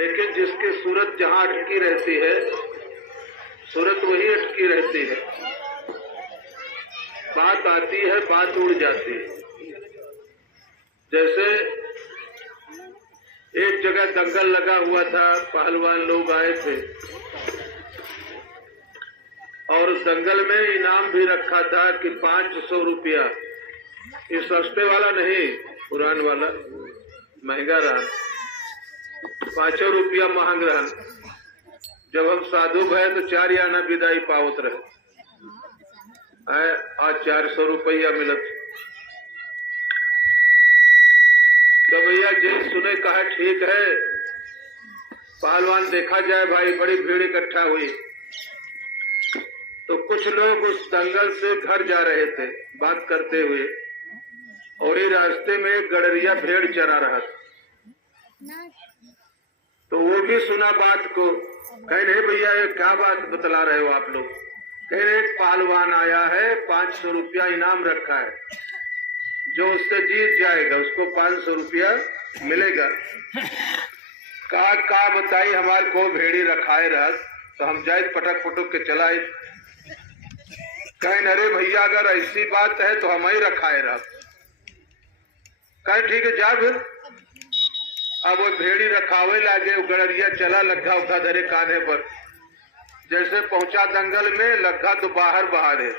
लेकिन जिसकी सूरत जहाँ अटकी रहती है, सूरत वही अटकी रहती है। बात आती है, बात उड़ जाती है। जैसे एक जगह दंगल लगा हुआ था, पहलवान लोग आए थे और दंगल में इनाम भी रखा था कि 500 रुपया। ये सस्ते वाला नहीं, पुरान वाला महंगा रहा, 5 रुपया महंग रहा। जब हम साधु गए तो 4 आना विदाई पावत रहे, आज 400 रुपया मिलत। तो भैया जी सुने कहा ठीक है, पहलवान देखा जाए भाई, बड़ी भीड़ इकट्ठा हुई। तो कुछ लोग उस दंगल से घर जा रहे थे बात करते हुए, और ये रास्ते में एक गड़रिया भेड़ चरा रहा था। तो वो भी सुना बात को, कह रहे भैया ये क्या बात बतला रहे हो आप लोग? कह रहे पहलवान आया है, 500 रुपया इनाम रखा है, जो उससे जीत जाएगा उसको 500 रुपया मिलेगा। का बताई हमारे को भेड़ी रखाए रहा, तो हम जाए पटक पुटक के चलाए। कहें अरे भैया अगर ऐसी बात है तो हम ही रखाए रहा। कहें ठीक है जा फिर। अब वो भेड़ी रखावे लागे, गड़रिया चला, लग्घा उठा धरे कान्हे पर। जैसे पहुंचा दंगल में, लग्घा तो बाहर है,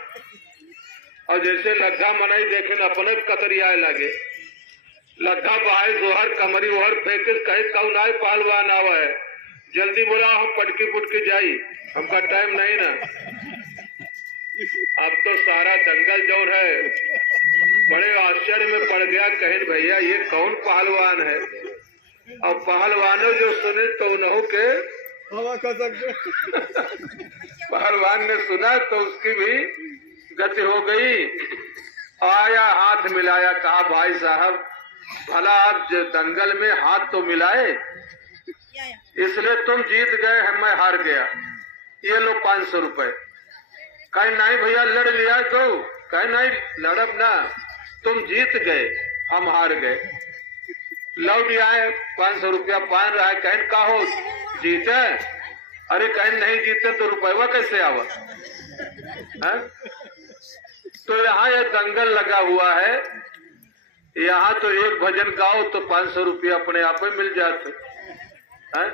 और जैसे लग्घा मनाई देखे न अपने कतरियाए लागे। लग्घा बहाए जोहर कमरी ओहर फेंके, कहे कौन आए पहलवान आवा है, जल्दी बोला हम पटकी पुटकी जाई, हमका टाइम नहीं ना। अब तो सारा दंगल जो है बड़े आश्चर्य में पड़ गया, कहें भैया ये कौन पहलवान है? और पहलवानों जो सुने तो उन्हों के पहलवान ने सुना तो उसकी भी गति हो गई। आया हाथ मिलाया, कहा भाई साहब भला आप दंगल में हाथ तो मिलाए, इसलिए तुम जीत गए, मैं हार गया, ये लो 500 रुपए। कहीं नहीं भैया लड़ लिया तो, कहीं नहीं लड़ब ना, तुम जीत गए हम हार गए। लौट आए 500 रुपया पान रहा है, कहीं कहो जीते? अरे कहीं नहीं जीते तो रुपया कैसे आवा? तो यहाँ ये दंगल लगा हुआ है, यहाँ तो एक भजन गाओ तो 500 रुपया अपने आप में मिल जाते है।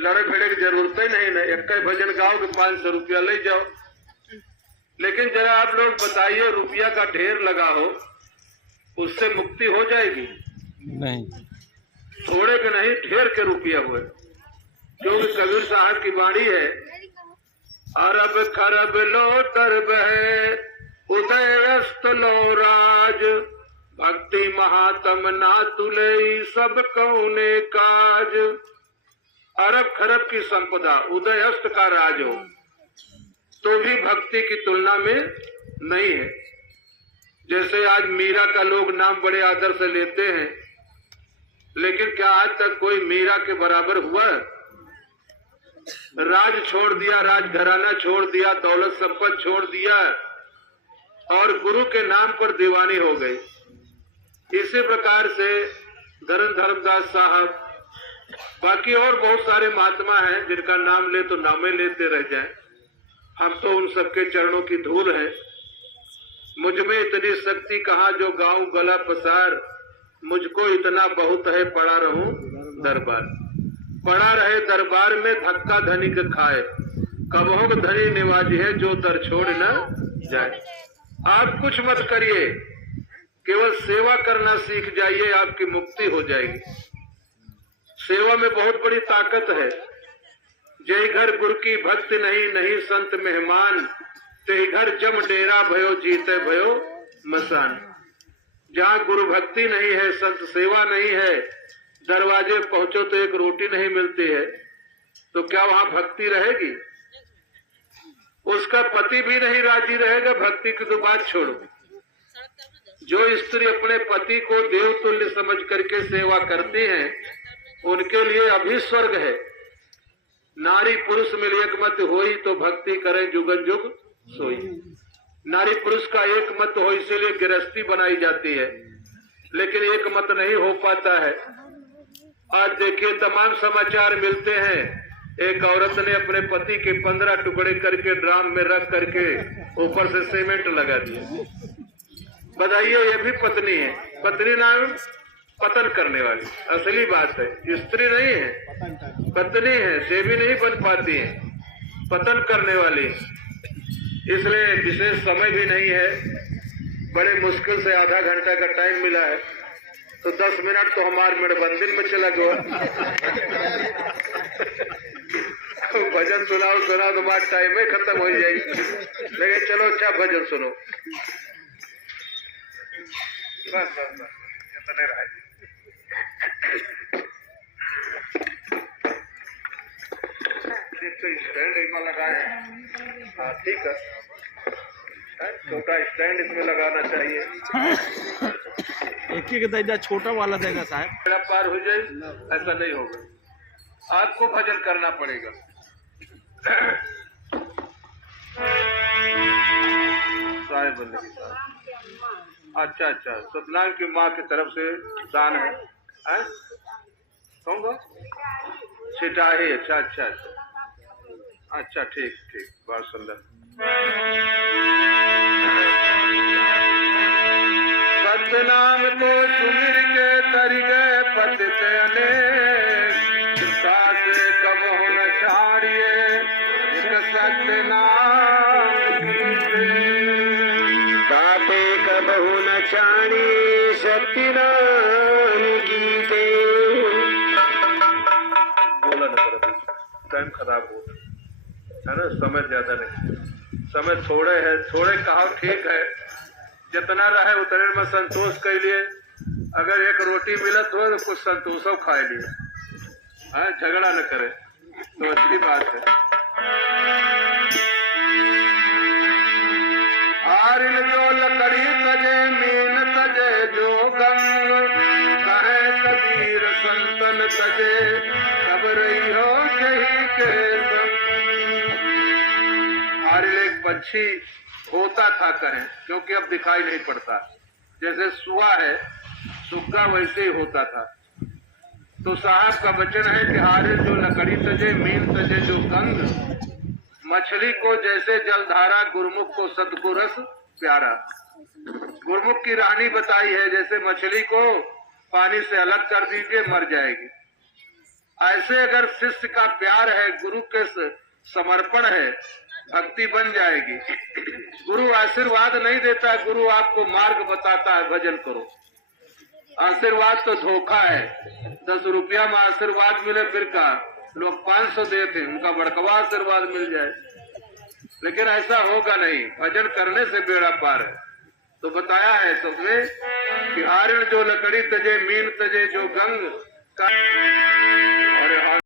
लड़े भिड़े की जरूरत ही नहीं है, एक भजन गाओ कि 500 रुपया ले जाओ। लेकिन जरा आप लोग बताइए, रुपया का ढेर लगा हो, उससे मुक्ति हो जाएगी? नहीं, थोड़े के नहीं ढेर के रुपया हुए। क्योंकि कबीर साहब की वाणी है, अरब खरब लो तरब है, उदय अस्त लो राज, भक्ति महात्म ना तुले सब कौने काज। अरब खरब की संपदा, उदय अस्त का राज हो, तो भी भक्ति की तुलना में नहीं है। जैसे आज मीरा का लोग नाम बड़े आदर से लेते हैं, लेकिन क्या आज तक कोई मीरा के बराबर हुआ? राज छोड़ दिया, राज घराना छोड़ दिया, दौलत संपत्ति छोड़ दिया, और गुरु के नाम पर दीवानी हो गई। इसी प्रकार से धर्मदास साहब, बाकी और बहुत सारे महात्मा हैं जिनका नाम ले तो नामे लेते रह जाएं। हम तो उन सबके चरणों की धूल है। मुझ में इतनी शक्ति कहाँ जो गाऊं गला पसार, मुझको इतना बहुत है पड़ा रहूं दरबार। पड़ा रहे दरबार में धक्का धनिक खाए, कबहों धनी निवाजी है जो दर छोड़ न जाए। आप कुछ मत करिए, केवल सेवा करना सीख जाइए, आपकी मुक्ति हो जाएगी। सेवा में बहुत बड़ी ताकत है। जय घर गुरु की भक्ति नहीं, नहीं संत मेहमान, ते घर जम डेरा भयो जीते भयो मसान। जहाँ गुरु भक्ति नहीं है, संत सेवा नहीं है, दरवाजे पहुंचो तो एक रोटी नहीं मिलती है, तो क्या वहां भक्ति रहेगी? उसका पति भी नहीं राजी रहेगा। भक्ति की तो बात छोड़ो। जो स्त्री अपने पति को देवतुल्य समझ करके सेवा करती हैं, उनके लिए अभी स्वर्ग है। नारी पुरुष में एक मत होई, तो भक्ति करे जुगन जुग सोई। नारी पुरुष का एक मत हो, इसीलिए गृहस्थी बनाई जाती है, लेकिन एक मत नहीं हो पाता है। आज देखिए तमाम समाचार मिलते हैं, एक औरत ने अपने पति के 15 टुकड़े करके ड्राम में रख करके ऊपर से सीमेंट लगा दिया। बताइए, ये भी पत्नी है। पत्नी नाम पतन करने वाली, असली बात है, स्त्री नहीं है, पत्नी है, देवी नहीं बन पाती है, पतन करने वाली। इसलिए विशेष समय भी नहीं है, बड़े मुश्किल से आधा घंटा का टाइम मिला है, तो 10 मिनट तो हमारे मेड़बंदिन में चला गया। भजन सुनाओ तो हमारा टाइम ही खत्म हो जाएगी, लेकिन चलो अच्छा भजन सुनो। बस इतने रहे। स्टैंड इसमें लगाए, हाँ ठीक है, छोटा स्टैंड इसमें लगाना चाहिए। एक ही देगा, छोटा वाला देगा साहब, बेड़ा पार हो जाए, ऐसा नहीं होगा। आपको भजन करना पड़ेगा। साहेब बोले अच्छा अच्छा, सतनाम की माँ की तरफ से दान है, कहूँगा छिटाही। अच्छा अच्छा अच्छा अच्छा, ठीक ठीक, बहुत सुंदर। सतनाम को सुमिर के तर गए पतित अनेक, सास कबहु न छाड़िए एक सतनाम ताते कबहु न छाड़ी सत्यनाम गीते। बोला न कर, टाइम खराब हो है ना, समय ज्यादा नहीं, समय थोड़े है, थोड़े कहा ठीक है, जितना रहे उतने में संतोष कर लिए। अगर एक रोटी मिलत हो तो कुछ संतोषो खाए लिए, झगड़ा न करे तो अच्छी बात है। आरिल जो लकड़ी तजे मीन तजे जो गंग, कहे कबीर संतन तजे तब रही हो कहीं के संग। आरिल एक पंछी होता था कहें, क्योंकि अब दिखाई नहीं पड़ता, जैसे सुआ है सुग्गा वैसे ही होता था। तो साहब का वचन है कि हारिल जो लकड़ी तजे मीन तजे जो गंग, मछली को जैसे जलधारा गुरुमुख को सतगुरस प्यारा। गुरुमुख की रानी बताई है, जैसे मछली को पानी से अलग कर दीजिए मर जाएगी, ऐसे अगर शिष्य का प्यार है, गुरु के समर्पण है, भक्ति बन जाएगी। गुरु आशीर्वाद नहीं देता, गुरु आपको मार्ग बताता है, भजन करो। आशीर्वाद तो धोखा है, 10 रुपया में आशीर्वाद मिले फिर का लोग 500 देते, उनका बड़कवा आशीर्वाद मिल जाए, लेकिन ऐसा होगा नहीं। भजन करने से बेड़ा पार है। तो बताया है सबने कि आरिल जो लकड़ी तजे मीन तजे जो गंग का, और